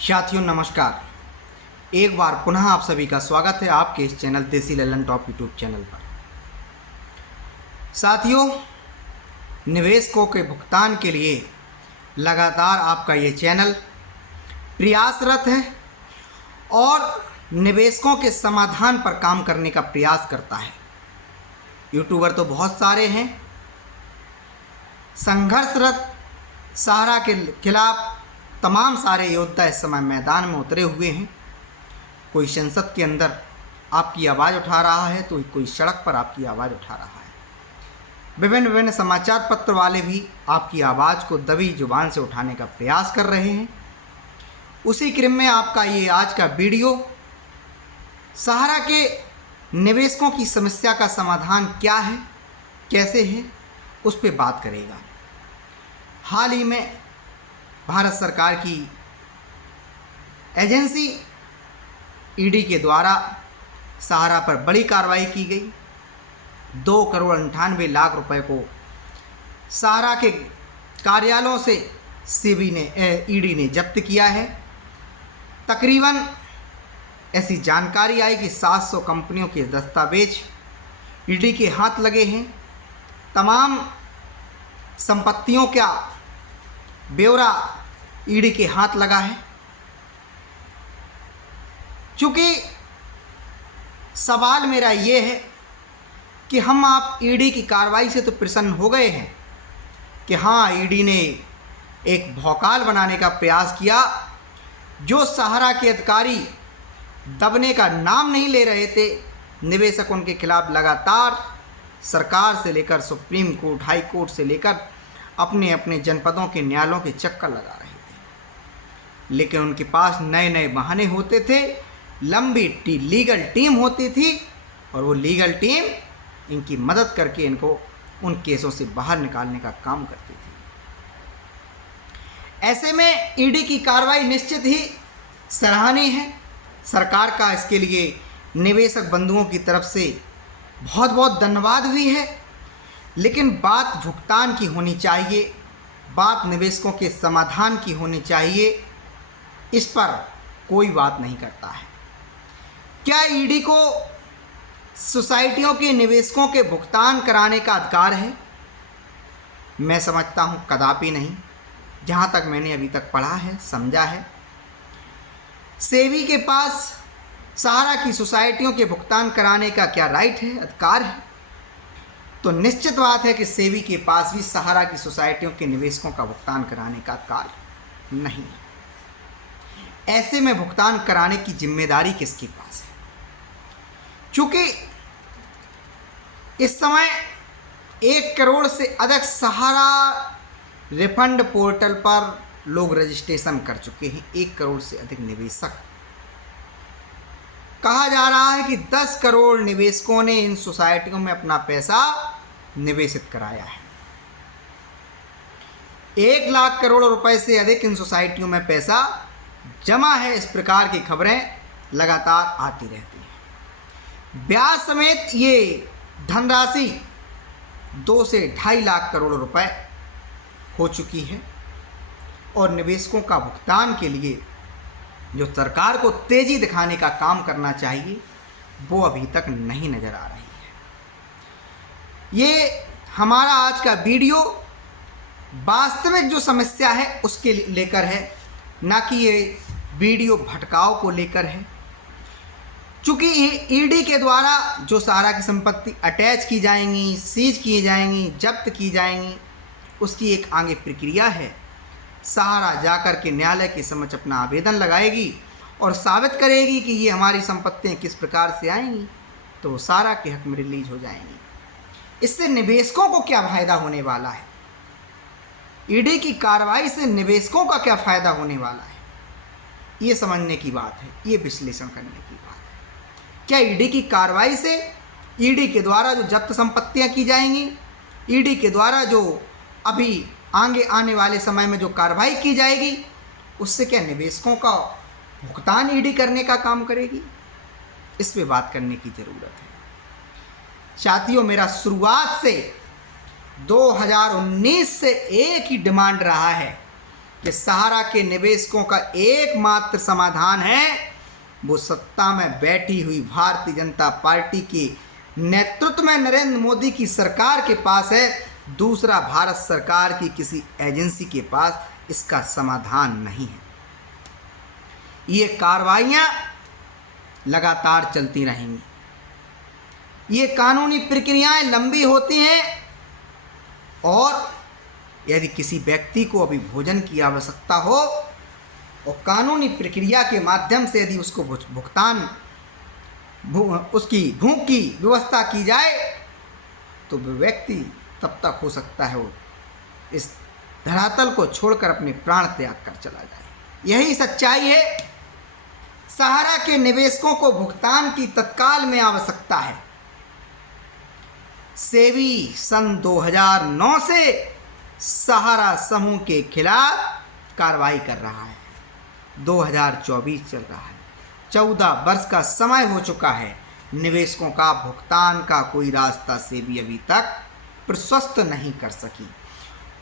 साथियों नमस्कार। एक बार पुनः आप सभी का स्वागत है आपके इस चैनल देसी ललन टॉप यूट्यूब चैनल पर। साथियों, निवेशकों के भुगतान के लिए लगातार आपका ये चैनल प्रयासरत है और निवेशकों के समाधान पर काम करने का प्रयास करता है। यूट्यूबर तो बहुत सारे हैं, संघर्षरत सहारा के खिलाफ तमाम सारे योद्धा इस समय मैदान में उतरे हुए हैं। कोई संसद के अंदर आपकी आवाज़ उठा रहा है तो कोई सड़क पर आपकी आवाज़ उठा रहा है। विभिन्न समाचार पत्र वाले भी आपकी आवाज़ को दबी जुबान से उठाने का प्रयास कर रहे हैं। उसी क्रम में आपका ये आज का वीडियो सहारा के निवेशकों की समस्या का समाधान क्या है, कैसे है, उस पर बात करेगा। हाल ही में भारत सरकार की एजेंसी ईडी के द्वारा सहारा पर बड़ी कार्रवाई की गई। 2,98,00,000 रुपए को सहारा के कार्यालयों से ईडी ने जब्त किया है। तकरीबन ऐसी जानकारी आई कि 700 कंपनियों के दस्तावेज ईडी के हाथ लगे हैं। तमाम संपत्तियों का ब्यौरा ईडी के हाथ लगा है। चूँकि सवाल मेरा ये है कि हम आप ईडी की कार्रवाई से तो प्रसन्न हो गए हैं कि हाँ, ईडी ने एक भौकाल बनाने का प्रयास किया। जो सहारा के अधिकारी दबने का नाम नहीं ले रहे थे, निवेशक उनके खिलाफ लगातार सरकार से लेकर सुप्रीम कोर्ट, हाई कोर्ट से लेकर अपने अपने जनपदों के न्यायालयों के चक्कर लगा रहे थे, लेकिन उनके पास नए नए बहाने होते थे, लंबी लीगल टीम होती थी और वो लीगल टीम इनकी मदद करके इनको उन केसों से बाहर निकालने का काम करती थी। ऐसे में ईडी की कार्रवाई निश्चित ही सराहनीय है। सरकार का इसके लिए निवेशक बंधुओं की तरफ से बहुत बहुत धन्यवाद भी है। लेकिन बात भुगतान की होनी चाहिए, बात निवेशकों के समाधान की होनी चाहिए। इस पर कोई बात नहीं करता है। क्या ईडी को सोसाइटियों के निवेशकों के भुगतान कराने का अधिकार है? मैं समझता हूँ कदापि नहीं। जहाँ तक मैंने अभी तक पढ़ा है, समझा है, सेबी के पास सहारा की सोसाइटियों के भुगतान कराने का क्या राइट है, अधिकार है? तो निश्चित बात है कि सेबी के पास भी सहारा की सोसाइटियों के निवेशकों का भुगतान कराने का अधिकार नहीं है। ऐसे में भुगतान कराने की जिम्मेदारी किसके पास है? चूंकि इस समय 1 करोड़ से अधिक सहारा रिफंड पोर्टल पर लोग रजिस्ट्रेशन कर चुके हैं। 1 करोड़ से अधिक निवेशक। कहा जा रहा है कि 10 करोड़ निवेशकों ने इन सोसाइटियों में अपना पैसा निवेशित कराया है। 1 लाख करोड़ रुपए से अधिक इन सोसाइटियों में पैसा जमा है। इस प्रकार की खबरें लगातार आती रहती हैं। ब्याज समेत ये धनराशि 2 से 2.5 लाख करोड़ रुपए हो चुकी है और निवेशकों का भुगतान के लिए जो सरकार को तेजी दिखाने का काम करना चाहिए वो अभी तक नहीं नज़र आ रही है। ये हमारा आज का वीडियो वास्तविक जो समस्या है उसके लेकर है, ना कि ये वीडियो भटकाव को लेकर है। चूँकि ईडी के द्वारा जो सहारा की संपत्ति अटैच की जाएंगी, सीज की जाएंगी, जब्त की जाएंगी, उसकी एक आगे प्रक्रिया है। सहारा जाकर के न्यायालय के समक्ष अपना आवेदन लगाएगी और साबित करेगी कि ये हमारी संपत्तियां किस प्रकार से आएंगी, तो सहारा के हक में रिलीज हो जाएंगी। इससे निवेशकों को क्या फ़ायदा होने वाला है? ईडी की कार्रवाई से निवेशकों का क्या फ़ायदा होने वाला है? ये समझने की बात है, ये विश्लेषण करने की बात है। क्या ईडी की कार्रवाई से, ईडी के द्वारा जो जब्त संपत्तियां की जाएंगी, ईडी के द्वारा जो अभी आगे आने वाले समय में जो कार्रवाई की जाएगी, उससे क्या निवेशकों का भुगतान ईडी करने का काम करेगी? इस पे बात करने की ज़रूरत है। साथियों, मेरा शुरुआत से 2019 से एक ही डिमांड रहा है कि सहारा के निवेशकों का एकमात्र समाधान है वो सत्ता में बैठी हुई भारतीय जनता पार्टी के नेतृत्व में नरेंद्र मोदी की सरकार के पास है। दूसरा भारत सरकार की किसी एजेंसी के पास इसका समाधान नहीं है। ये कार्रवाइयाँ लगातार चलती रहेंगी। ये कानूनी प्रक्रियाएं लंबी होती हैं और यदि किसी व्यक्ति को अभी भोजन की आवश्यकता हो और कानूनी प्रक्रिया के माध्यम से यदि उसको भुगतान उसकी भूख की व्यवस्था की जाए तो वह व्यक्ति तब तक हो सकता है वो इस धरातल को छोड़कर अपने प्राण त्याग कर चला जाए। यही सच्चाई है। सहारा के निवेशकों को भुगतान की तत्काल में आवश्यकता है। सेबी सन 2009 से सहारा समूह के खिलाफ कार्रवाई कर रहा है। 2024 चल रहा है। 14 वर्ष का समय हो चुका है। निवेशकों का भुगतान का कोई रास्ता सेबी अभी तक प्रशस्त नहीं कर सकी।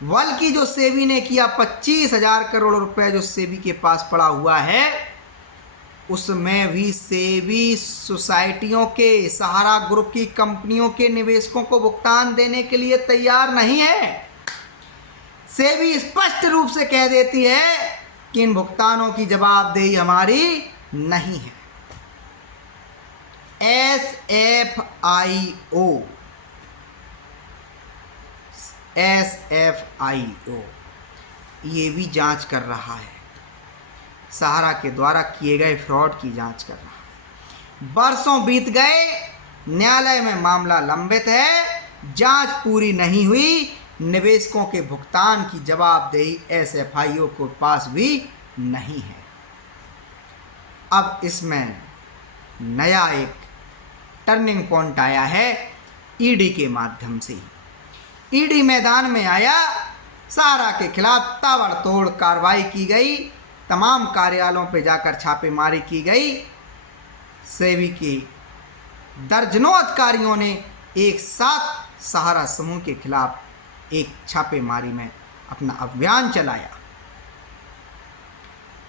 बल्कि जो सेबी ने किया 25,000 करोड़ रुपए जो सेबी के पास पड़ा हुआ है उसमें भी सेबी सोसाइटियों के सहारा ग्रुप की कंपनियों के निवेशकों को भुगतान देने के लिए तैयार नहीं है। सेबी स्पष्ट रूप से कह देती है कि इन भुगतानों की जवाबदेही हमारी नहीं है। SFIO ये भी जांच कर रहा है। सहारा के द्वारा किए गए फ्रॉड की जांच कर रहा है। वर्षों बीत गए, न्यायालय में मामला लंबित है, जांच पूरी नहीं हुई। निवेशकों के भुगतान की जवाबदेही SFIO के पास भी नहीं है। अब इसमें नया एक टर्निंग पॉइंट आया है ईडी के माध्यम से। ईडी मैदान में आया। सहारा के खिलाफ ताबड़तोड़ कार्रवाई की गई। तमाम कार्यालयों पर जाकर छापेमारी की गई। सेबी के दर्जनों अधिकारियों ने एक साथ सहारा समूह के खिलाफ एक छापेमारी में अपना अभियान चलाया।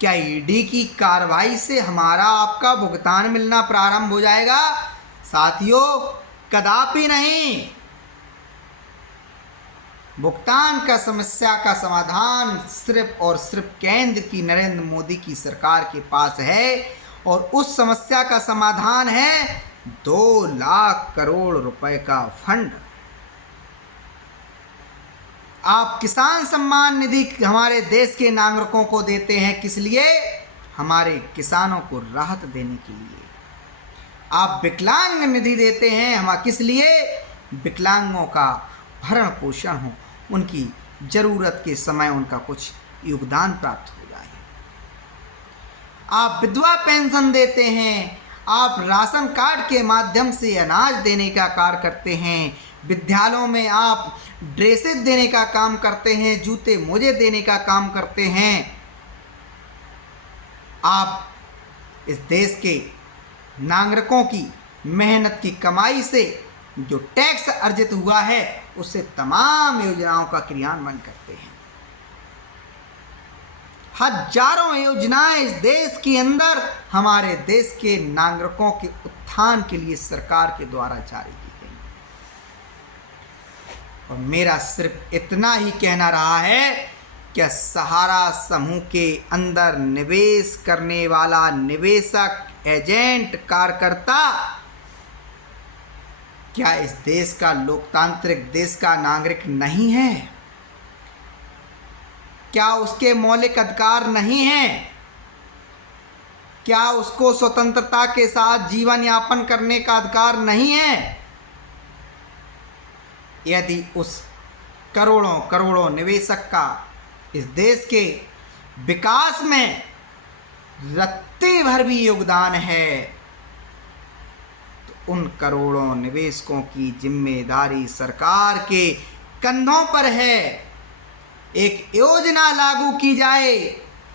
क्या ईडी की कार्रवाई से हमारा आपका भुगतान मिलना प्रारंभ हो जाएगा? साथियों, कदापि नहीं। भुगतान का समस्या का समाधान सिर्फ और सिर्फ केंद्र की नरेंद्र मोदी की सरकार के पास है और उस समस्या का समाधान है 2 लाख करोड़ रुपए का फंड। आप किसान सम्मान निधि हमारे देश के नागरिकों को देते हैं, किस लिए? हमारे किसानों को राहत देने के लिए। आप विकलांग निधि देते हैं, हम किस लिए? विकलांगों का भरण पोषण हो, उनकी ज़रूरत के समय उनका कुछ योगदान प्राप्त हो जाए। आप विधवा पेंशन देते हैं, आप राशन कार्ड के माध्यम से अनाज देने का कार्य करते हैं, विद्यालयों में आप ड्रेसेस देने का काम करते हैं, जूते मोजे देने का काम करते हैं। आप इस देश के नागरिकों की मेहनत की कमाई से जो टैक्स अर्जित हुआ है उससे तमाम योजनाओं का क्रियान्वयन करते हैं। हजारों योजनाएं इस देश के अंदर हमारे देश के नागरिकों के उत्थान के लिए सरकार के द्वारा जारी की गई। और मेरा सिर्फ इतना ही कहना रहा है कि सहारा समूह के अंदर निवेश करने वाला निवेशक, एजेंट, कार्यकर्ता क्या इस देश का लोकतांत्रिक देश का नागरिक नहीं है? क्या उसके मौलिक अधिकार नहीं है? क्या उसको स्वतंत्रता के साथ जीवन यापन करने का अधिकार नहीं है? यदि उस करोड़ों करोड़ों निवेशक का इस देश के विकास में रत्ती भर भी योगदान है तो उन करोड़ों निवेशकों की जिम्मेदारी सरकार के कंधों पर है। एक योजना लागू की जाए,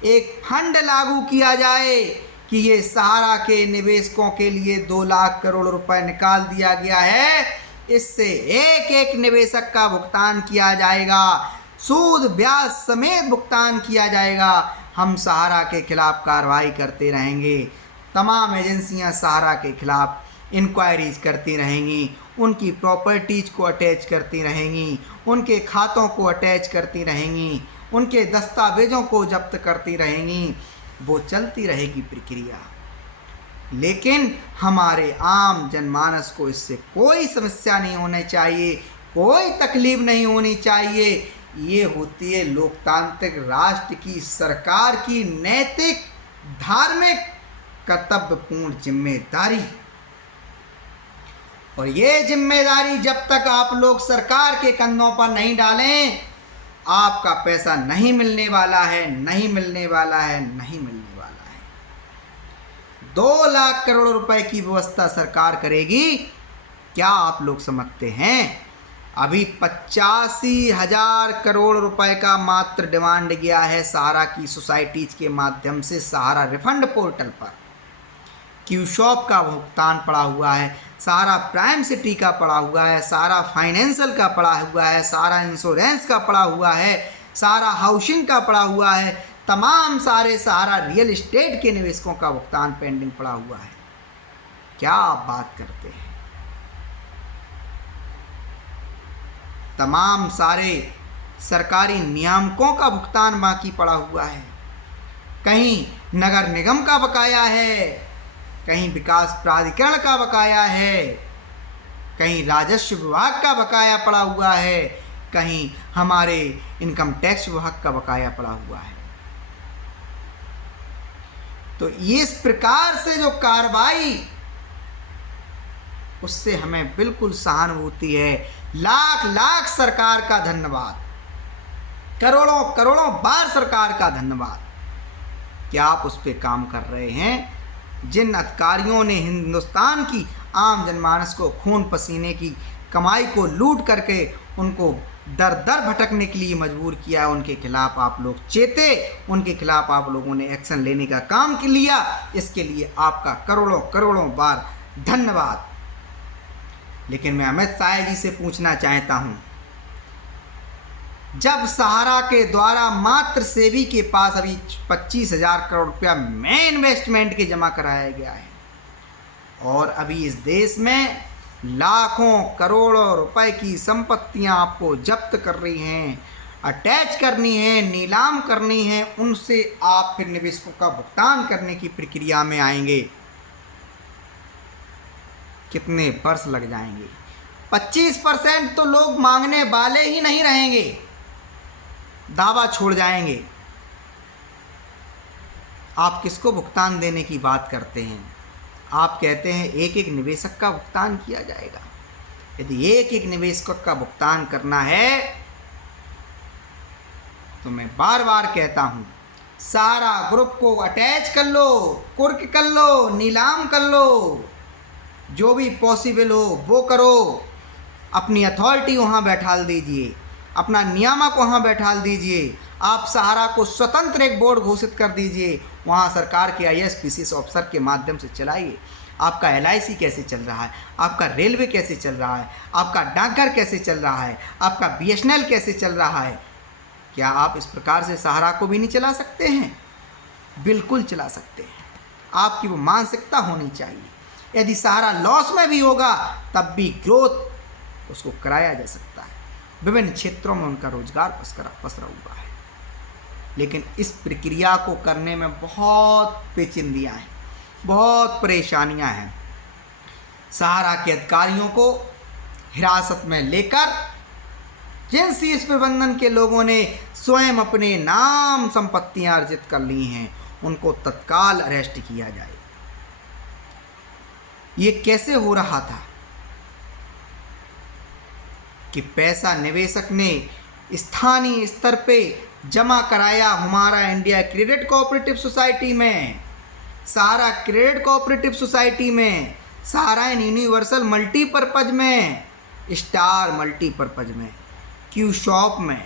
एक फंड लागू किया जाए कि ये सहारा के निवेशकों के लिए 2 लाख करोड़ रुपए निकाल दिया गया है, इससे एक एक निवेशक का भुगतान किया जाएगा। सूद ब्याज समेत भुगतान किया जाएगा। हम सहारा के खिलाफ कार्रवाई करते रहेंगे। तमाम एजेंसियां सहारा के खिलाफ इंक्वायरीज करती रहेंगी, उनकी प्रॉपर्टीज को अटैच करती रहेंगी, उनके खातों को अटैच करती रहेंगी, उनके दस्तावेज़ों को जब्त करती रहेंगी। वो चलती रहेगी प्रक्रिया, लेकिन हमारे आम जनमानस को इससे कोई समस्या नहीं होनी चाहिए, कोई तकलीफ नहीं होनी चाहिए। ये होती है लोकतांत्रिक राष्ट्र की सरकार की नैतिक धार्मिक कर्तव्यपूर्ण जिम्मेदारी। और ये जिम्मेदारी जब तक आप लोग सरकार के कंधों पर नहीं डालें, आपका पैसा नहीं मिलने वाला है, नहीं मिलने वाला है, नहीं मिलने वाला है। 2 लाख करोड़ रुपए की व्यवस्था सरकार करेगी, क्या आप लोग समझते हैं? अभी 85,000 करोड़ रुपए का मात्र डिमांड गया है सहारा की सोसाइटीज के माध्यम से सहारा रिफंड पोर्टल पर। क्यू शॉप का भुगतान पड़ा हुआ है, सहारा प्राइम सिटी का पड़ा हुआ है, सहारा फाइनेंशियल का पड़ा हुआ है, सहारा इंश्योरेंस का पड़ा हुआ है, सहारा हाउसिंग का पड़ा हुआ है, तमाम सारे सहारा रियल एस्टेट के निवेशकों का भुगतान पेंडिंग पड़ा हुआ है। क्या आप बात करते हैं? तमाम सारे सरकारी नियामकों का भुगतान बाकी पड़ा हुआ है। कहीं नगर निगम का बकाया है, कहीं विकास प्राधिकरण का बकाया है, कहीं राजस्व विभाग का बकाया पड़ा हुआ है, कहीं हमारे इनकम टैक्स विभाग का बकाया पड़ा हुआ है। तो इस प्रकार से जो कार्रवाई, उससे हमें बिल्कुल सहानुभूति है। लाख लाख सरकार का धन्यवाद, करोड़ों करोड़ों बार सरकार का धन्यवाद कि आप उस पर काम कर रहे हैं। जिन अधिकारियों ने हिंदुस्तान की आम जनमानस को खून पसीने की कमाई को लूट करके उनको दर दर भटकने के लिए मजबूर किया, उनके खिलाफ आप लोग चेते, उनके खिलाफ आप लोगों ने एक्शन लेने का काम लिया। इसके लिए आपका करोड़ों करोड़ों बार धन्यवाद। लेकिन मैं अमित शाह जी से पूछना चाहता हूं, जब सहारा के द्वारा मात्र सेबी के पास अभी 25,000 करोड़ रुपया में इन्वेस्टमेंट के जमा कराया गया है, और अभी इस देश में लाखों करोड़ों रुपए की संपत्तियां आपको जब्त कर रही हैं, अटैच करनी है, नीलाम करनी है, उनसे आप फिर निवेशकों का भुगतान करने की प्रक्रिया में आएंगे, कितने वर्ष लग जाएंगे? 25% तो लोग मांगने वाले ही नहीं रहेंगे, दावा छोड़ जाएंगे। आप किसको भुगतान देने की बात करते हैं? आप कहते हैं एक एक निवेशक का भुगतान किया जाएगा। यदि एक एक निवेशक का भुगतान करना है तो मैं बार बार कहता हूं, सारा ग्रुप को अटैच कर लो, कुर्क कर लो, नीलाम कर लो, जो भी पॉसिबल हो वो करो। अपनी अथॉरिटी वहाँ बैठाल दीजिए, अपना नियामक वहाँ बैठाल दीजिए। आप सहारा को स्वतंत्र एक बोर्ड घोषित कर दीजिए, वहाँ सरकार के IAS PCS ऑफिसर के माध्यम से चलाइए। आपका LIC कैसे चल रहा है, आपका रेलवे कैसे चल रहा है, आपका डाकघर कैसे चल रहा है, आपका BSNL कैसे चल रहा है, क्या आप इस प्रकार से सहारा को भी नहीं चला सकते हैं? बिल्कुल चला सकते हैं। आपकी वो मानसिकता होनी चाहिए। यदि सहारा लॉस में भी होगा तब भी ग्रोथ उसको कराया जा सकता है। विभिन्न क्षेत्रों में उनका रोजगार पसरा हुआ है, लेकिन इस प्रक्रिया को करने में बहुत पेचीदगियां हैं, बहुत परेशानियां हैं। सहारा के अधिकारियों को हिरासत में लेकर जिन शीर्ष प्रबंधन के लोगों ने स्वयं अपने नाम संपत्तियां अर्जित कर ली हैं, उनको तत्काल अरेस्ट किया जाए। ये कैसे हो रहा था कि पैसा निवेशक ने स्थानीय स्तर पे जमा कराया हमारा इंडिया क्रेडिट कोऑपरेटिव सोसाइटी में, सहारा क्रेडिट कोऑपरेटिव सोसाइटी में, सहारा यूनिवर्सल मल्टीपर्पज में, स्टार मल्टीपर्पज में, क्यू शॉप में,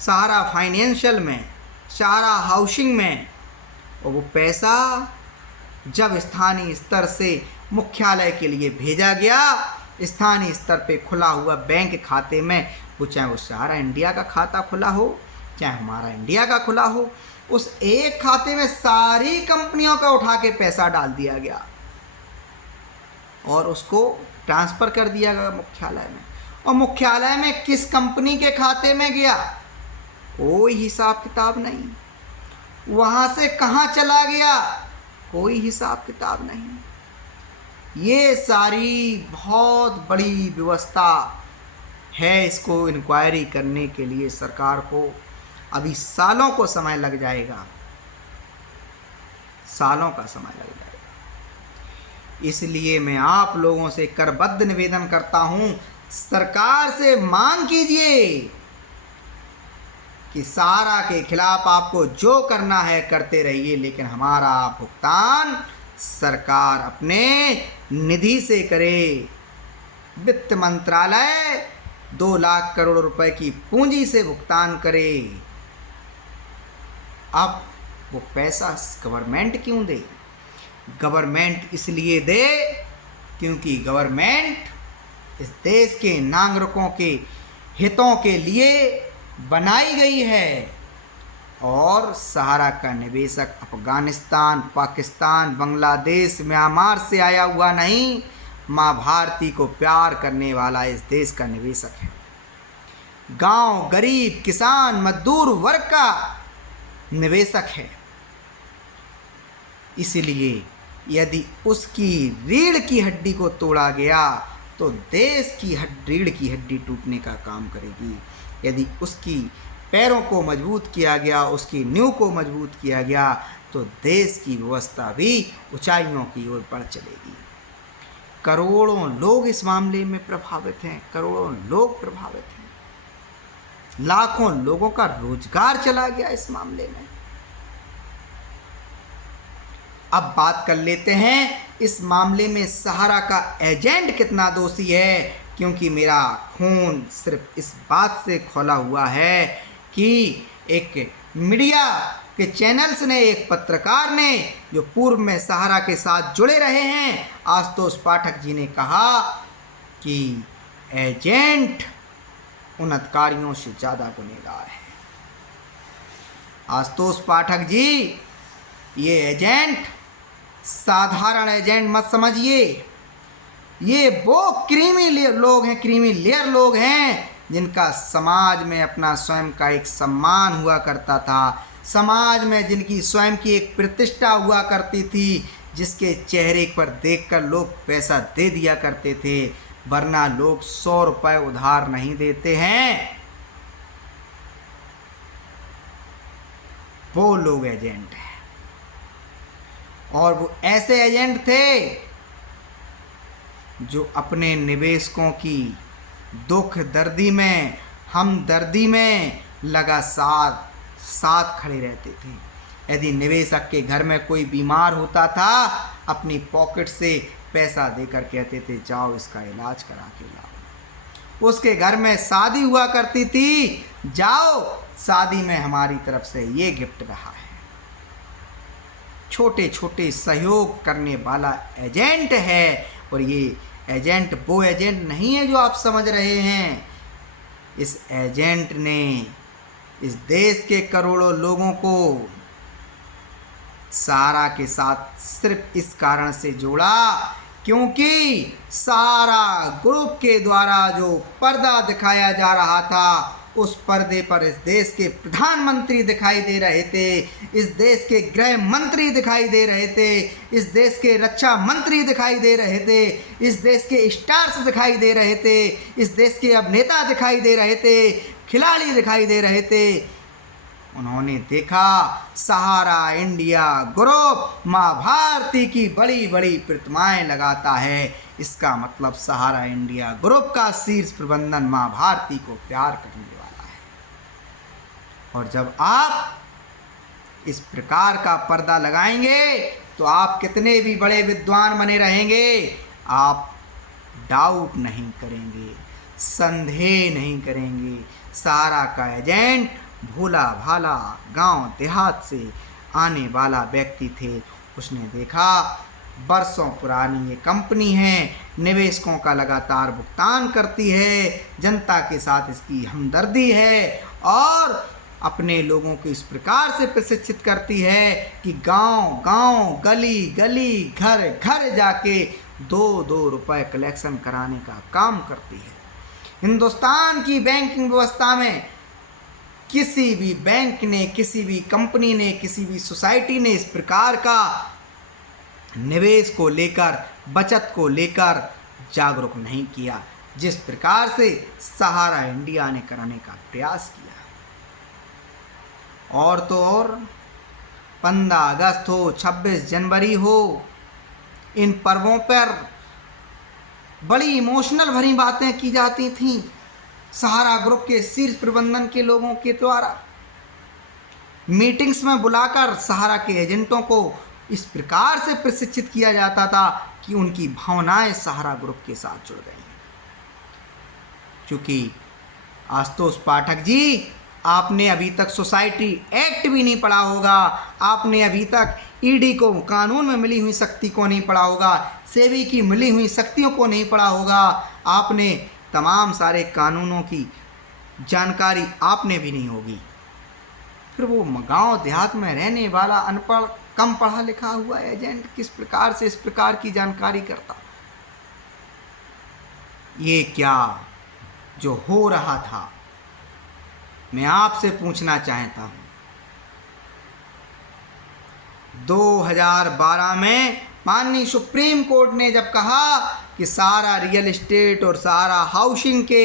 सहारा फाइनेंशियल में, सहारा हाउसिंग में। और वो पैसा जब स्थानीय स्तर से मुख्यालय के लिए भेजा गया, स्थानीय स्तर पे खुला हुआ बैंक खाते में वो चाहे वो सहारा इंडिया का खाता खुला हो, चाहे हमारा इंडिया का खुला हो, उस एक खाते में सारी कंपनियों का उठा के पैसा डाल दिया गया और उसको ट्रांसफ़र कर दिया गया मुख्यालय में। और मुख्यालय में किस कंपनी के खाते में गया, कोई हिसाब किताब नहीं। वहाँ से कहाँ चला गया, कोई हिसाब किताब नहीं। ये सारी बहुत बड़ी व्यवस्था है, इसको इंक्वायरी करने के लिए सरकार को अभी सालों को समय लग जाएगा, सालों का समय लग जाएगा। इसलिए मैं आप लोगों से करबद्ध निवेदन करता हूं, सरकार से मांग कीजिए कि सहारा के खिलाफ आपको जो करना है करते रहिए, लेकिन हमारा भुगतान सरकार अपने निधि से करे। वित्त मंत्रालय 2 लाख करोड़ रुपए की पूंजी से भुगतान करे। अब वो पैसा गवर्नमेंट क्यों दे? गवर्नमेंट इसलिए दे क्योंकि गवर्नमेंट इस देश के नागरिकों के हितों के लिए बनाई गई है और सहारा का निवेशक अफगानिस्तान, पाकिस्तान, बांग्लादेश, म्यांमार से आया हुआ नहीं, माँ भारती को प्यार करने वाला इस देश का निवेशक है। गांव, गरीब, किसान, मजदूर वर्ग का निवेशक है। इसलिए यदि उसकी रीढ़ की हड्डी को तोड़ा गया तो देश की रीढ़ की हड्डी टूटने का काम करेगी। यदि उसकी पैरों को मजबूत किया गया, उसकी नींव को मजबूत किया गया, तो देश की व्यवस्था भी ऊंचाइयों की ओर बढ़ चलेगी। करोड़ों लोग इस मामले में प्रभावित हैं, करोड़ों लोग प्रभावित हैं, लाखों लोगों का रोजगार चला गया इस मामले में। अब बात कर लेते हैं इस मामले में सहारा का एजेंट कितना दोषी है, क्योंकि मेरा खून सिर्फ इस बात से खौला हुआ है कि एक मीडिया के चैनल्स ने, एक पत्रकार ने जो पूर्व में सहारा के साथ जुड़े रहे हैं, आशुतोष पाठक जी ने कहा कि एजेंट उन अधिकारियों से ज़्यादा गुनहगार है। आशुतोष पाठक जी, ये एजेंट साधारण एजेंट मत समझिए, ये वो क्रीमी लोग हैं, क्रीमी लेयर लोग हैं जिनका समाज में अपना स्वयं का एक सम्मान हुआ करता था, समाज में जिनकी स्वयं की एक प्रतिष्ठा हुआ करती थी, जिसके चेहरे पर देखकर लोग पैसा दे दिया करते थे, वरना लोग 100 रुपये उधार नहीं देते हैं। वो लोग एजेंट हैं और वो ऐसे एजेंट थे जो अपने निवेशकों की दुख दर्दी में, हमदर्दी में लगातार साथ खड़े रहते थे। यदि निवेशक के घर में कोई बीमार होता था, अपनी पॉकेट से पैसा देकर कहते थे जाओ इसका इलाज करा के लाओ। उसके घर में शादी हुआ करती थी, जाओ शादी में हमारी तरफ से ये गिफ्ट रहा है। छोटे छोटे सहयोग करने वाला एजेंट है। और ये एजेंट वो एजेंट नहीं है जो आप समझ रहे हैं। इस एजेंट ने इस देश के करोड़ों लोगों को सहारा के साथ सिर्फ इस कारण से जोड़ा क्योंकि सहारा ग्रुप के द्वारा जो पर्दा दिखाया जा रहा था, उस पर्दे पर इस देश के प्रधानमंत्री दिखाई दे रहे थे, इस देश के गृह मंत्री दिखाई दे रहे थे, इस देश के रक्षा मंत्री दिखाई दे रहे थे, इस देश के स्टार्स दिखाई दे रहे थे, इस देश के अभिनेता दिखाई दे रहे थे, खिलाड़ी दिखाई दे रहे थे। उन्होंने देखा सहारा इंडिया ग्रुप माँ भारती की बड़ी बड़ी प्रतिमाएं लगाता है, इसका मतलब सहारा इंडिया ग्रुप का शीर्ष प्रबंधन माँ भारती को प्यार करने वाला है। और जब आप इस प्रकार का पर्दा लगाएंगे तो आप कितने भी बड़े विद्वान बने रहेंगे, आप डाउट नहीं करेंगे, संदेह नहीं करेंगे। सहारा का एजेंट भोला भाला गांव देहात से आने वाला व्यक्ति थे। उसने देखा वर्षों पुरानी ये कंपनी है, निवेशकों का लगातार भुगतान करती है, जनता के साथ इसकी हमदर्दी है और अपने लोगों को इस प्रकार से प्रशिक्षित करती है कि गांव गांव, गली गली, घर घर जाके 2-2 रुपए कलेक्शन कराने का काम करती है। हिंदुस्तान की बैंकिंग व्यवस्था में किसी भी बैंक ने, किसी भी कंपनी ने, किसी भी सोसाइटी ने इस प्रकार का निवेश को लेकर, बचत को लेकर जागरूक नहीं किया जिस प्रकार से सहारा इंडिया ने कराने का प्रयास किया। और तो और 15 अगस्त हो, 26 जनवरी हो, इन पर्वों पर बड़ी इमोशनल भरी बातें की जाती थीं सहारा ग्रुप के शीर्ष प्रबंधन के लोगों के द्वारा। मीटिंग्स में बुलाकर सहारा के एजेंटों को इस प्रकार से प्रशिक्षित किया जाता था कि उनकी भावनाएं सहारा ग्रुप के साथ जुड़ गई। क्योंकि आशुतोष पाठक जी, आपने अभी तक सोसाइटी एक्ट भी नहीं पढ़ा होगा, आपने अभी तक ईडी को, कानून में मिली हुई शक्ति को नहीं पढ़ा होगा, सेबी की मिली हुई शक्तियों को नहीं पढ़ा होगा, आपने तमाम सारे कानूनों की जानकारी आपने भी नहीं होगी। फिर वो गांव देहात में रहने वाला अनपढ़, कम पढ़ा लिखा हुआ एजेंट किस प्रकार से इस प्रकार की जानकारी करता। ये क्या जो हो रहा था, मैं आपसे पूछना चाहता हूं। 2012 में माननीय सुप्रीम कोर्ट ने जब कहा कि सारा रियल एस्टेट और सारा हाउसिंग के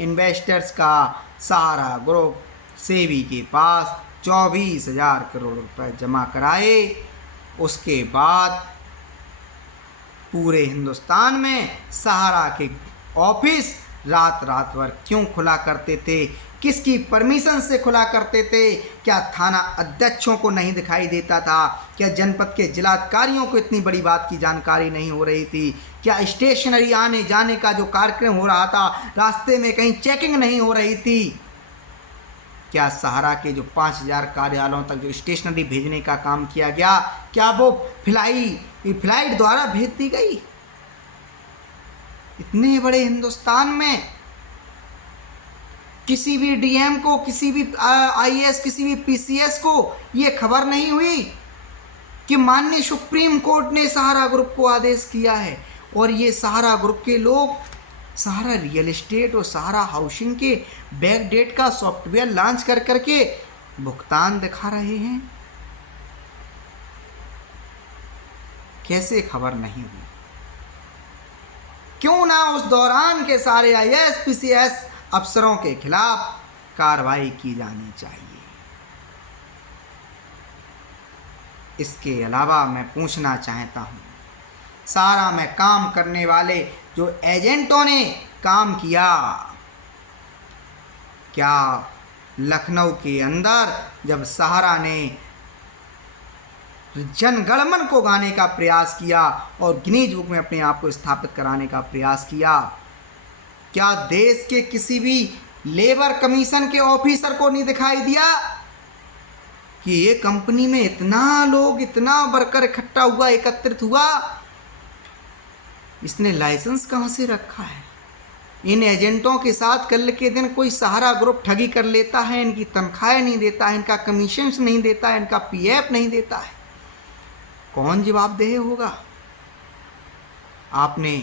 इन्वेस्टर्स का सहारा ग्रुप सेबी के पास 24,000 करोड़ रुपए जमा कराए, उसके बाद पूरे हिंदुस्तान में सहारा के ऑफिस रात रात भर क्यों खुला करते थे, किसकी परमिशन से खुला करते थे? क्या थाना अध्यक्षों को नहीं दिखाई देता था? क्या जनपद के जिलाधिकारियों को इतनी बड़ी बात की जानकारी नहीं हो रही थी? क्या स्टेशनरी आने जाने का जो कार्यक्रम हो रहा था, रास्ते में कहीं चेकिंग नहीं हो रही थी? क्या सहारा के जो 5,000 कार्यालयों तक जो स्टेशनरी भेजने का काम किया गया, क्या वो फ्लाइट द्वारा भेज दी गई? इतने बड़े हिंदुस्तान में किसी भी डीएम को, किसी भी आईएएस, किसी भी पीसीएस को ये खबर नहीं हुई कि माननीय सुप्रीम कोर्ट ने सहारा ग्रुप को आदेश किया है और ये सहारा ग्रुप के लोग सहारा रियल एस्टेट और सहारा हाउसिंग के बैक डेट का सॉफ्टवेयर लॉन्च कर करके भुगतान दिखा रहे हैं। कैसे खबर नहीं हुई? क्यों ना उस दौरान के सारे आईएएस पीसीएस अफसरों के खिलाफ कार्रवाई की जानी चाहिए। इसके अलावा मैं पूछना चाहता हूं, सहारा में काम करने वाले जो एजेंटों ने काम किया, क्या लखनऊ के अंदर जब सहारा ने जनगणमन को गाने का प्रयास किया और गिनीज बुक में अपने आप को स्थापित कराने का प्रयास किया, क्या देश के किसी भी लेबर कमीशन के ऑफिसर को नहीं दिखाई दिया कि ये कंपनी में इतना लोग, इतना वर्कर इकट्ठा हुआ, एकत्रित हुआ, इसने लाइसेंस कहाँ से रखा है? इन एजेंटों के साथ कल के दिन कोई सहारा ग्रुप ठगी कर लेता है, इनकी तनख्वाहें नहीं देता है, इनका कमीशन नहीं देता है, इनका पीएफ नहीं देता है, कौन जवाबदेह होगा? आपने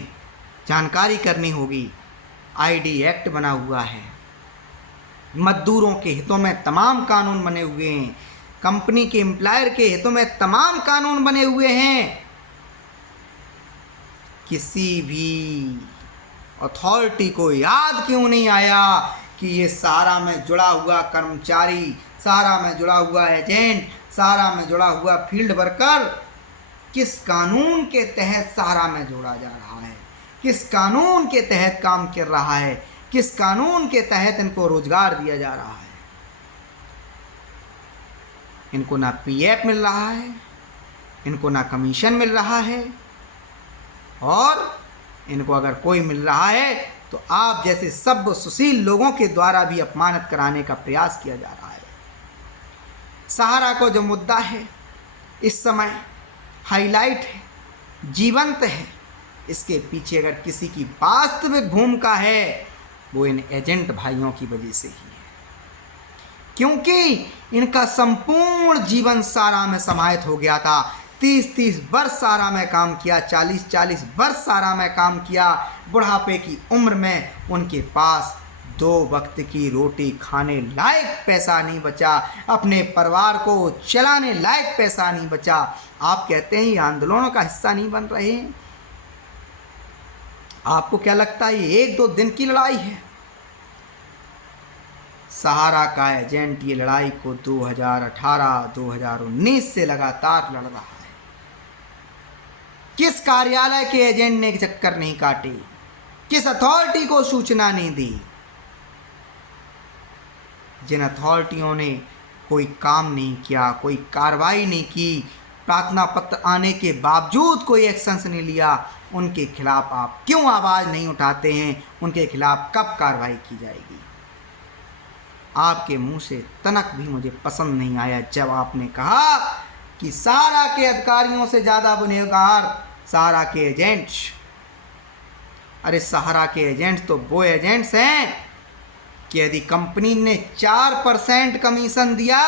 जानकारी करनी होगी। आईडी एक्ट बना हुआ है, मजदूरों के हितों में तमाम कानून बने हुए हैं, कंपनी के एम्प्लॉयर के हितों में तमाम कानून बने हुए हैं। किसी भी अथॉरिटी को याद क्यों नहीं आया कि ये सहारा में जुड़ा हुआ कर्मचारी, सहारा में जुड़ा हुआ एजेंट, सहारा में जुड़ा हुआ फील्ड वर्कर किस कानून के तहत सहारा में जोड़ा जा रहा है, किस कानून के तहत काम कर रहा है, किस कानून के तहत इनको रोजगार दिया जा रहा है। इनको ना पीएफ मिल रहा है, इनको ना कमीशन मिल रहा है, और इनको अगर कोई मिल रहा है तो आप जैसे सब सुशील लोगों के द्वारा भी अपमानित कराने का प्रयास किया जा रहा है। सहारा को जो मुद्दा है इस समय हाईलाइट है, जीवंत है, इसके पीछे अगर किसी की वास्तविक भूमिका है वो इन एजेंट भाइयों की वजह से ही है, क्योंकि इनका संपूर्ण जीवन सारा में समाहित हो गया था। 30-30 वर्ष सारा में काम किया, 40-40 वर्ष सारा में काम किया। बुढ़ापे की उम्र में उनके पास 2 वक्त की रोटी खाने लायक पैसा नहीं बचा, अपने परिवार को चलाने लायक पैसा नहीं बचा। आप कहते हैं ये आंदोलनों का हिस्सा नहीं बन रहे हैं। आपको क्या लगता है ये 1-2 दिन की लड़ाई है? सहारा का एजेंट ये लड़ाई को 2018-2019 से लगातार लड़ रहा है। किस कार्यालय के एजेंट ने चक्कर नहीं काटे? किस अथॉरिटी को सूचना नहीं दी? जिन अथॉरिटियों ने कोई काम नहीं किया, कोई कार्रवाई नहीं की, प्रार्थना पत्र आने के बावजूद कोई एक्शंस नहीं लिया, उनके खिलाफ आप क्यों आवाज़ नहीं उठाते हैं? उनके खिलाफ कब कार्रवाई की जाएगी? आपके मुंह से तनक भी मुझे पसंद नहीं आया जब आपने कहा कि सहारा के अधिकारियों से ज़्यादा गुनहगार सहारा के एजेंट्स। अरे सहारा के एजेंट्स तो वो एजेंट्स हैं कि यदि कंपनी ने 4% कमीशन दिया,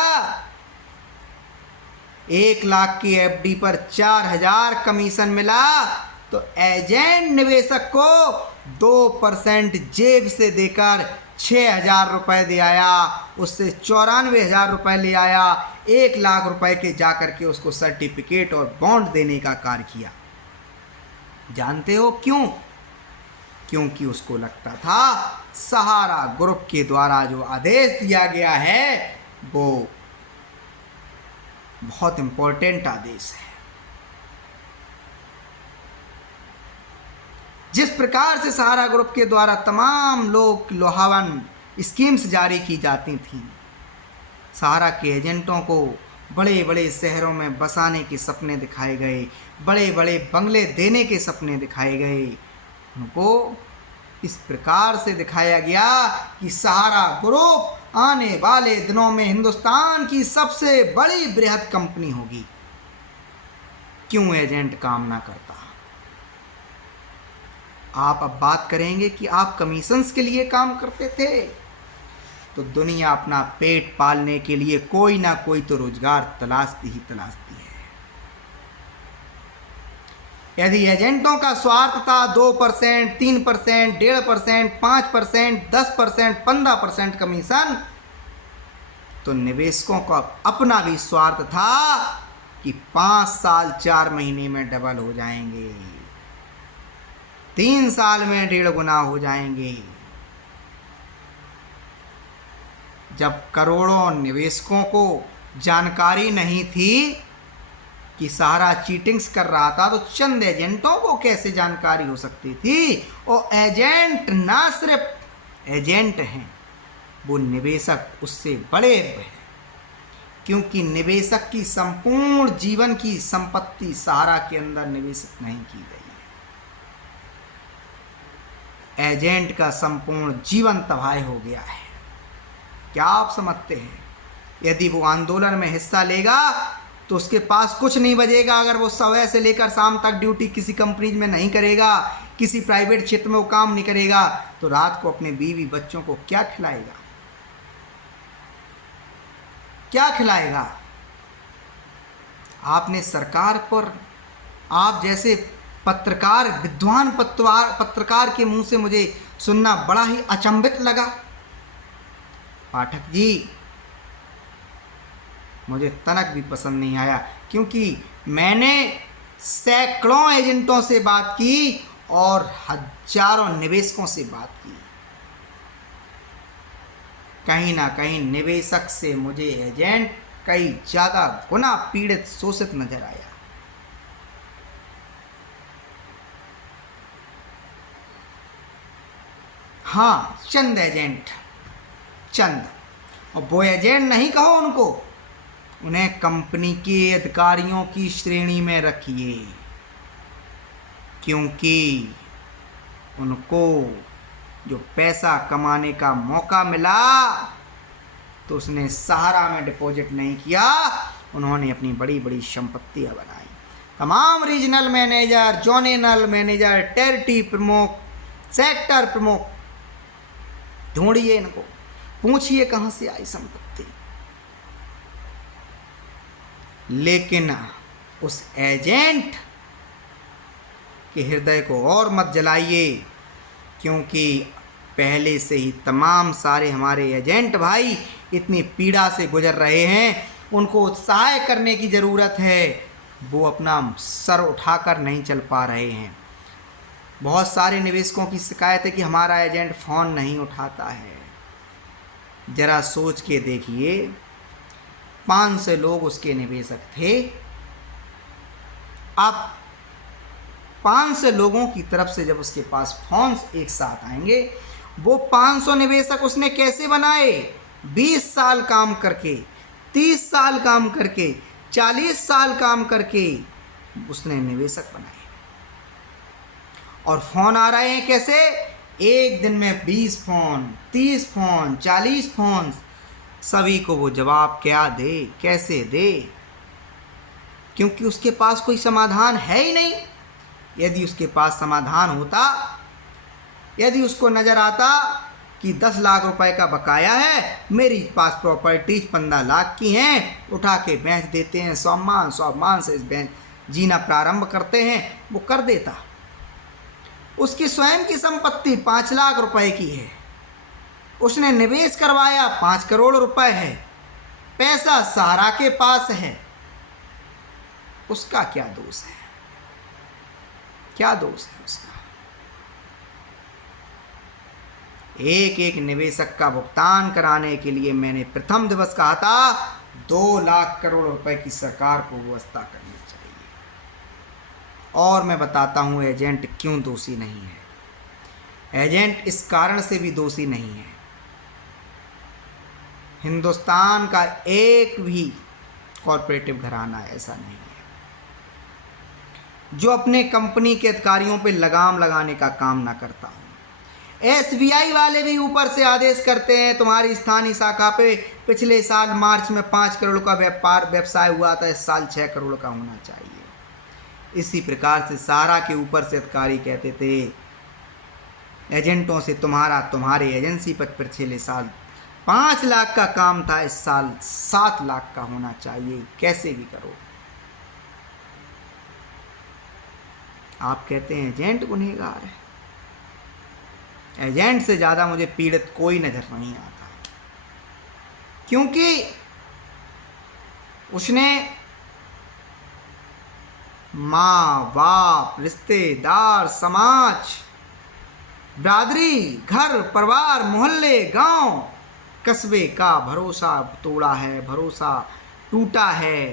1 लाख की एफडी पर 4000 कमीशन मिला, तो एजेंट निवेशक को 2% जेब से देकर 6000 रुपये दे आया, उससे 94,000 रुपये ले आया, 1 लाख रुपए के जाकर के उसको सर्टिफिकेट और बॉन्ड देने का कार्य किया। जानते हो क्यों? क्योंकि उसको लगता था सहारा ग्रुप के द्वारा जो आदेश दिया गया है वो बहुत इंपॉर्टेंट आदेश है। जिस प्रकार से सहारा ग्रुप के द्वारा तमाम लोग लुभावन स्कीम्स जारी की जाती थी, सहारा के एजेंटों को बड़े बड़े शहरों में बसाने के सपने दिखाए गए, बड़े बड़े बंगले देने के सपने दिखाए गए। उनको इस प्रकार से दिखाया गया कि सहारा ग्रुप आने वाले दिनों में हिंदुस्तान की सबसे बड़ी बृहद कंपनी होगी। क्यों एजेंट काम ना करता? आप अब बात करेंगे कि आप कमीशंस के लिए काम करते थे, तो दुनिया अपना पेट पालने के लिए कोई ना कोई तो रोजगार तलाशती ही तलाशती है। यदि एजेंटों का स्वार्थ था 2%, 3%, 1.5%, 5%, 10%, 15% कमीशन, तो निवेशकों का अपना भी स्वार्थ था कि 5 साल 4 महीने में डबल हो जाएंगे, 3 साल में 1.5 गुना हो जाएंगे। जब करोड़ों निवेशकों को जानकारी नहीं थी कि सहारा चीटिंग्स कर रहा था, तो चंद एजेंटों को कैसे जानकारी हो सकती थी? और एजेंट ना सिर्फ एजेंट हैं, वो निवेशक उससे बड़े हैं, क्योंकि निवेशक की संपूर्ण जीवन की संपत्ति सहारा के अंदर निवेशित नहीं की गई है। एजेंट का संपूर्ण जीवन तबाह हो गया है। क्या आप समझते हैं यदि वो आंदोलन में हिस्सा लेगा तो उसके पास कुछ नहीं बचेगा? अगर वो सुबह से लेकर शाम तक ड्यूटी किसी कंपनी में नहीं करेगा, किसी प्राइवेट क्षेत्र में वो काम नहीं करेगा, तो रात को अपने बीवी बच्चों को क्या खिलाएगा? क्या खिलाएगा? आपने सरकार पर, आप जैसे पत्रकार, विद्वान पत्रकार के मुंह से मुझे सुनना बड़ा ही अचंभित लगा। पाठक जी, मुझे तनक भी पसंद नहीं आया, क्योंकि मैंने सैकड़ों एजेंटों से बात की और हजारों निवेशकों से बात की। कहीं ना कहीं निवेशक से मुझे एजेंट कई ज़्यादा गुना पीड़ित, शोषित नजर आया। हाँ, चंद एजेंट, चंद, और वो एजेंट नहीं कहो उनको, उन्हें कंपनी के अधिकारियों की श्रेणी में रखिए, क्योंकि उनको जो पैसा कमाने का मौका मिला तो उसने सहारा में डिपॉजिट नहीं किया, उन्होंने अपनी बड़ी बड़ी संपत्तियां बनाई। तमाम regional manager, zonal manager, territory प्रमुख, सेक्टर प्रमुख, ढूंढिए इनको, पूछिए कहां से आई संपत्ति। लेकिन उस एजेंट के हृदय को और मत जलाइए, क्योंकि पहले से ही तमाम सारे हमारे एजेंट भाई इतनी पीड़ा से गुजर रहे हैं। उनको उत्साह करने की ज़रूरत है, वो अपना सर उठाकर नहीं चल पा रहे हैं। बहुत सारे निवेशकों की शिकायत है कि हमारा एजेंट फ़ोन नहीं उठाता है। ज़रा सोच के देखिए, 500 लोग उसके निवेशक थे। अब 500 लोगों की तरफ से जब उसके पास फ़ोन एक साथ आएंगे, वो 500 निवेशक उसने कैसे बनाए? 20 साल काम करके, 30 साल काम करके, 40 साल काम करके उसने निवेशक बनाए। और फ़ोन आ रहे हैं कैसे? एक दिन में 20 फ़ोन, 30 फ़ोन, 40 फ़ोन। सभी को वो जवाब क्या दे, कैसे दे? क्योंकि उसके पास कोई समाधान है ही नहीं। यदि उसके पास समाधान होता, यदि उसको नज़र आता कि 10 लाख रुपए का बकाया है, मेरी पास प्रॉपर्टीज 15 लाख की हैं, उठा के बेच देते हैं, स्वाभिमान से बेच जीना प्रारंभ करते हैं, वो कर देता। उसकी स्वयं की संपत्ति 5 लाख रुपए की है, उसने निवेश करवाया 5 करोड़ रुपए है, पैसा सहारा के पास है, उसका क्या दोष है? क्या दोष है उसका? एक एक निवेशक का भुगतान कराने के लिए मैंने प्रथम दिवस कहा था 2 लाख करोड़ रुपए की सरकार को व्यवस्था करनी चाहिए। और मैं बताता हूं एजेंट क्यों दोषी नहीं है। एजेंट इस कारण से भी दोषी नहीं है, हिंदुस्तान का एक भी कॉरपोरेटिव घराना ऐसा नहीं है जो अपने कंपनी के अधिकारियों पे लगाम लगाने का काम ना करता हो। SBI वाले भी ऊपर से आदेश करते हैं, तुम्हारी स्थानीय शाखा पे पिछले साल मार्च में 5 करोड़ का व्यवसाय हुआ था, इस साल 6 करोड़ का होना चाहिए। इसी प्रकार से सहारा के ऊपर से अधिकारी कहते थे एजेंटों से, तुम्हारे एजेंसी पर पिछले साल 5 लाख का काम था, इस साल 7 लाख का होना चाहिए, कैसे भी करो। आप कहते हैं एजेंट गुनहगार है। एजेंट से ज़्यादा मुझे पीड़ित कोई नज़र नहीं आता, क्योंकि उसने माँ बाप, रिश्तेदार, समाज, बिरादरी, घर परिवार, मोहल्ले, गांव, कस्बे का भरोसा तोड़ा है, भरोसा टूटा है,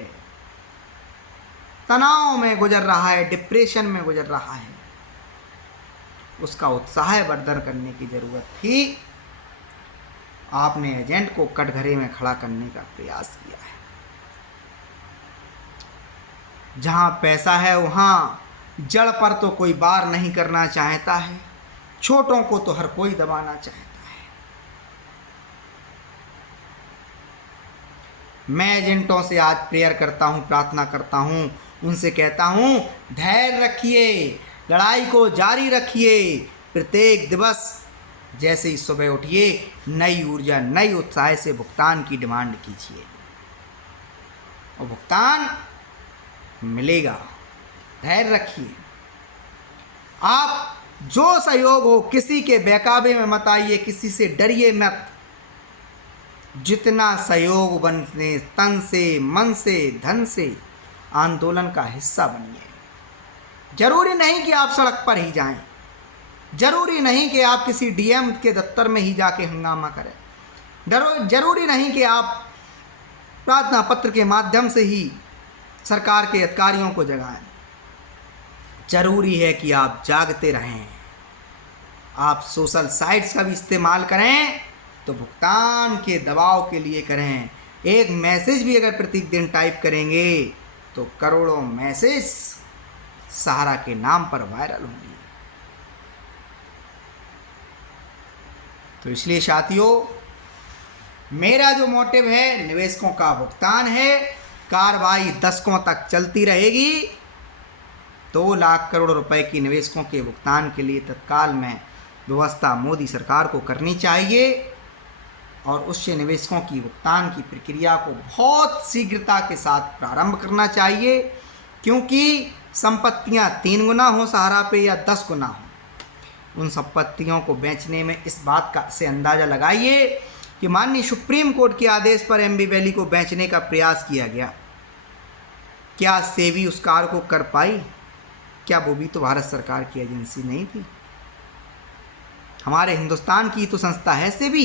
तनाव में गुजर रहा है, डिप्रेशन में गुजर रहा है। उसका उत्साह वर्धन करने की ज़रूरत थी। आपने एजेंट को कटघरे में खड़ा करने का प्रयास किया है। जहां पैसा है वहां जड़ पर तो कोई वार नहीं करना चाहता है, छोटों को तो हर कोई दबाना चाहता है। मैं एजेंटों से आज प्रेयर करता हूं, प्रार्थना करता हूं, उनसे कहता हूं धैर्य रखिए, लड़ाई को जारी रखिए। प्रत्येक दिवस जैसे ही सुबह उठिए, नई ऊर्जा, नई उत्साह से भुगतान की डिमांड कीजिए और भुगतान मिलेगा। धैर्य रखिए। आप जो सहयोग हो, किसी के बहकावे में मत आइए, किसी से डरिए मत। जितना सहयोग बने, तन से, मन से, धन से, आंदोलन का हिस्सा बनिए। जरूरी नहीं कि आप सड़क पर ही जाएं, जरूरी नहीं कि आप किसी डीएम के दफ्तर में ही जाके हंगामा करें, जरूरी नहीं कि आप प्रार्थना पत्र के माध्यम से ही सरकार के अधिकारियों को जगाएं। जरूरी है कि आप जागते रहें। आप सोशल साइट्स का भी इस्तेमाल करें तो भुगतान के दबाव के लिए करें। एक मैसेज भी अगर प्रतिदिन टाइप करेंगे तो करोड़ों मैसेज सहारा के नाम पर वायरल होंगी। तो इसलिए साथियों, मेरा जो मोटिव है निवेशकों का भुगतान है। कार्रवाई दशकों तक चलती रहेगी। 2 लाख करोड़ रुपए की निवेशकों के भुगतान के लिए तत्काल में व्यवस्था मोदी सरकार को करनी चाहिए और उससे निवेशकों की भुगतान की प्रक्रिया को बहुत शीघ्रता के साथ प्रारंभ करना चाहिए, क्योंकि संपत्तियां 3 गुना हो सहारा पे या 10 गुना हो, उन संपत्तियों को बेचने में इस बात का से अंदाज़ा लगाइए कि माननीय सुप्रीम कोर्ट के आदेश पर एमबी वैली को बेचने का प्रयास किया गया। क्या सेबी उस कार्य को कर पाई? क्या वो भी तो भारत सरकार की एजेंसी नहीं थी? हमारे हिंदुस्तान की तो संस्था है सेबी।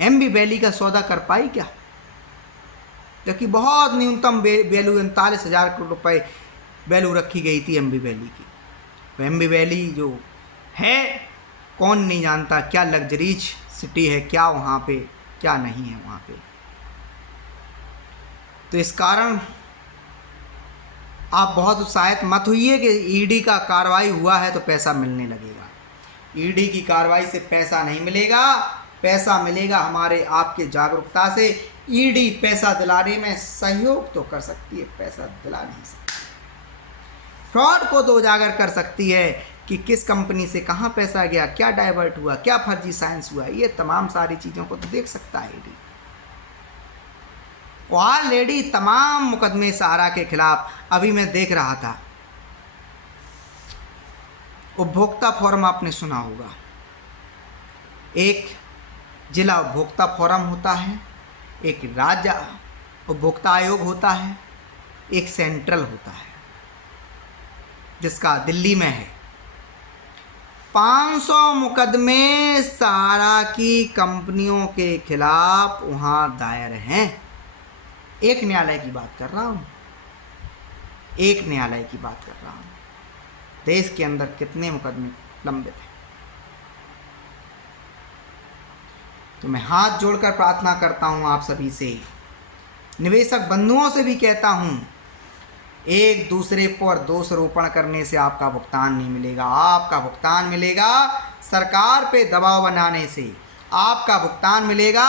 एमबी वैली का सौदा कर पाई क्या? जबकि बहुत न्यूनतम वैल्यू 39,000 करोड़ रुपए वैल्यू रखी गई थी एमबी वैली की। तो एमबी वैली जो है कौन नहीं जानता, क्या लग्जरीज सिटी है, क्या वहाँ पे क्या नहीं है वहाँ पे। तो इस कारण आप बहुत उत्साहित मत होइए कि ईडी का कार्रवाई हुआ है तो पैसा मिलने लगेगा। ईडी की कार्रवाई से पैसा नहीं मिलेगा, पैसा मिलेगा हमारे आपके जागरूकता से। ईडी पैसा दिलाने में सहयोग तो कर सकती है, पैसा दिला नहीं सकती। फ्रॉड को तो उजागर कर सकती है कि किस कंपनी से कहाँ पैसा गया, क्या डाइवर्ट हुआ, क्या फर्जी साइंस हुआ, ये तमाम सारी चीज़ों को तो देख सकता है ईडी। ऑलरेडी तमाम मुकदमे सहारा के खिलाफ, अभी मैं देख रहा था उपभोक्ता फोरम, आपने सुना होगा, एक जिला उपभोक्ता फोरम होता है, एक राज्य उपभोक्ता आयोग होता है, एक सेंट्रल होता है जिसका दिल्ली में है। 500 मुकदमे सहारा की कंपनियों के खिलाफ वहाँ दायर हैं। एक न्यायालय की बात कर रहा हूँ, एक न्यायालय की बात कर रहा हूँ। देश के अंदर कितने मुकदमे लंबित हैं। तो मैं हाथ जोड़कर प्रार्थना करता हूँ आप सभी से, निवेशक बंधुओं से भी कहता हूँ, एक दूसरे पर दोषारोपण करने से आपका भुगतान नहीं मिलेगा। आपका भुगतान मिलेगा सरकार पे दबाव बनाने से, आपका भुगतान मिलेगा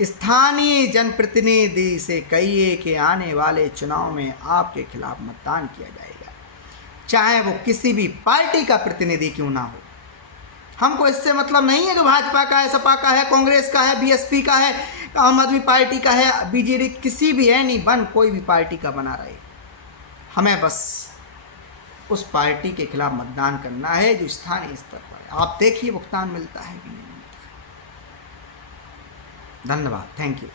स्थानीय जनप्रतिनिधि से कहिए कि आने वाले चुनाव में आपके खिलाफ मतदान किया जाएगा, चाहे वो किसी भी पार्टी का प्रतिनिधि क्यों ना हो। हमको इससे मतलब नहीं है कि भाजपा का है, सपा का है, कांग्रेस का है, बीएसपी का है, आम आदमी पार्टी का है, बीजेडी, किसी भी है नहीं, बन कोई भी पार्टी का बना रहे, हमें बस उस पार्टी के खिलाफ मतदान करना है जो स्थानीय स्तर पर है। आप देखिए भुगतान मिलता है कि नहीं मिलता है। धन्यवाद, थैंक यू।